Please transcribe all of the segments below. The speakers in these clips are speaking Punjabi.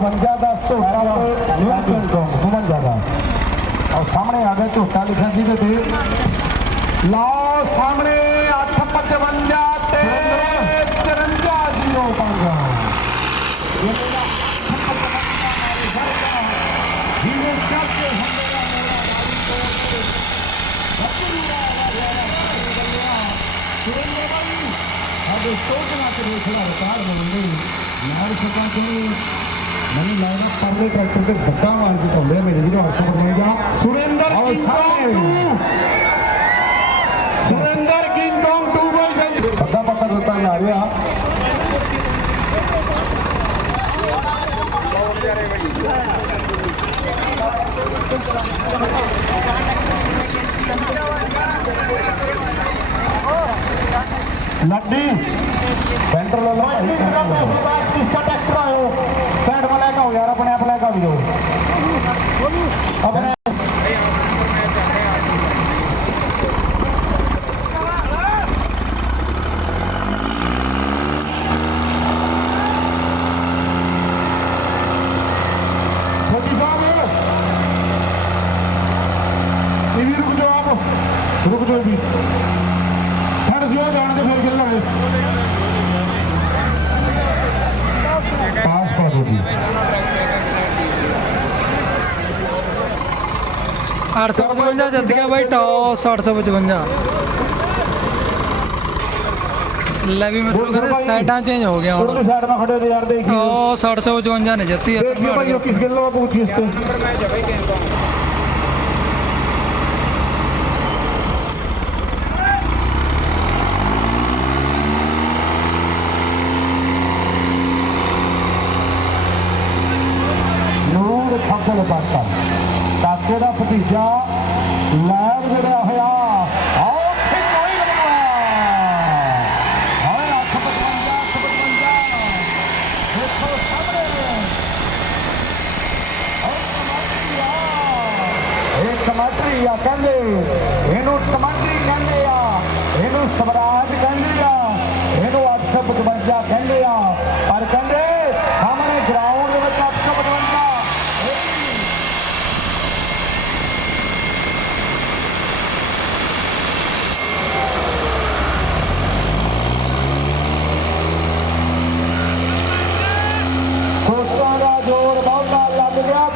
52 ਦਾ ਝੋਟਾ ਨਿਊਟਨ ਤੋਂ 52 ਦਾ। ਔਰ ਸਾਹਮਣੇ ਆ ਗਿਆ ਝੋਟਾ ਲਿਖਿਆ ਜਿਹਦੇ ਤੇ। ਲਓ ਸਾਹਮਣੇ 855 ਤੇ 54 ਜੀਰੋ ਪੰਗਾ। ਜੀਵਨ ਚੱਲਦੇ ਹੁੰਦੇ ਦਾ ਮੇਰਾ ਸਾਡੇ ਸੋਚਣਾ ਤੇ ਦੇਖਣਾ ਰਿਕਾਰਡ ਬਣਾਉਂਦੇ ਨਾਲ ਸਰਪੰਚ ਨੂੰ ਮੈਨੂੰ ਲੱਗਦਾ ਪਰਲੇ ਟਰੈਕਟਰ ਤੇ ਬੱਟਾ ਮਾਰ ਕੇ ਘੁੰਮਦੇ ਆ ਮੇਰੇ ਵੀਰੋ 855 ਸੁਰਿੰਦਰ ਆਓ ਕਿੰਗ ਸਾਹਮਣੇ। ਕੌਂਗ 2 ਸੁਰਿੰਦਰ ਕਿੰਗ ਕੌਂਗ 2 ਬਾਈ ਜਲਦੀ ਸੱਦਾ ਪੱਤਾ ਦਿੱਤਾ ਜਾ लड्डी सेंटर लो भाई इसका पैसा बात इसका ट्रैक्टर आयो साइड में लेकर आओ यार अपने आप लेकर आओ अपने रुक जाओ आप रुक जाओ भी 855 ਜਿੱਤ ਗਿਆ ਬਾਈ ਟੌਸ 855 ਲੈ ਵੀ ਮਤਲਬ ਕਹਿੰਦੇ ਸਾਈਡਾਂ ਚੇਂਜ ਹੋ ਗਿਆ ਹੁਣ। ਸਾਈਡ ਮਾ ਖੜੇ ਯਾਰ ਦੇਖੀ ਉਹ 855 ਨੇ ਜਿੱਤੀ ਇੱਥੇ ਭਾਈ ਕਿਸ ਗੱਲੋਂ ਪੁੱਛੀ ਇਸ ਤੇ। Thank you. ਨੂਰ ਭਤੀਜਾ ਲੈਬ ਜਿਹੜਾ ਹੋਇਆ ਆਓ ਖਿਚੋਈ ਲਗਵਾ ਹਾਏ 855 855 ਦੇਖੋ ਸਾਹਮਣੇ। ਇਹ ਟਮਾਟਰੀ ਆ ਕਹਿੰਦੇ, ਇਹਨੂੰ ਟਮਾਟਰੀ ਕਹਿੰਦੇ ਆ, ਇਹਨੂੰ ਸਵਰਾਜ ਕਹਿੰਦੇ ਆ, ਇਹਨੂੰ 855 ਕਹਿੰਦੇ Bravo.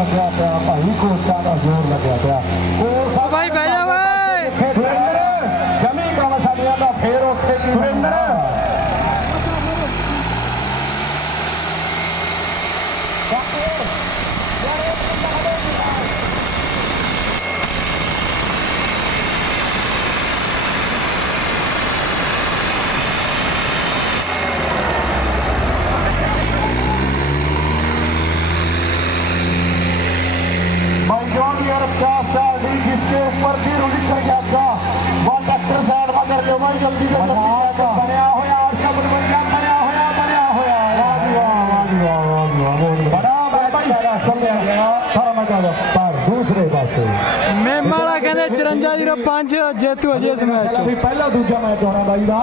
ਬੜਾ ਜ਼ੋਰ ਲੱਗਿਆ ਪਿਆ ਭਾਈ ਪਾਸੇ ਮੇਮਾਲਾ ਕਹਿੰਦੇ 5405 ਜੇਤੂ ਅਜੇ ਇਸ ਮੈਚ ਵੀ ਪਹਿਲਾ ਦੂਜਾ ਮੈਚ ਹੋਣਾ ਬਾਈ ਦਾ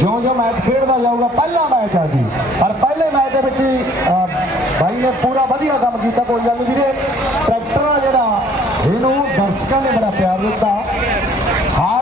ਜਿਉਂ ਜਿਉਂ ਮੈਚ ਖੇਡਦਾ ਜਾਊਗਾ ਪਹਿਲਾ ਮੈਚ ਆ ਜੀ। ਪਰ ਪਹਿਲੇ ਮੈਚ ਦੇ ਵਿੱਚ ਬਾਈ ਨੇ ਪੂਰਾ ਵਧੀਆ ਕੰਮ ਕੀਤਾ ਕੋਈ ਗੱਲ ਨਹੀਂ ਵੀਰੇ। ਟਰੈਕਟਰ ਆ ਜਿਹੜਾ ਇਹਨੂੰ ਦਰਸ਼ਕਾਂ ਨੇ ਬੜਾ ਪਿਆਰ ਦਿੱਤਾ। ਹਾਰ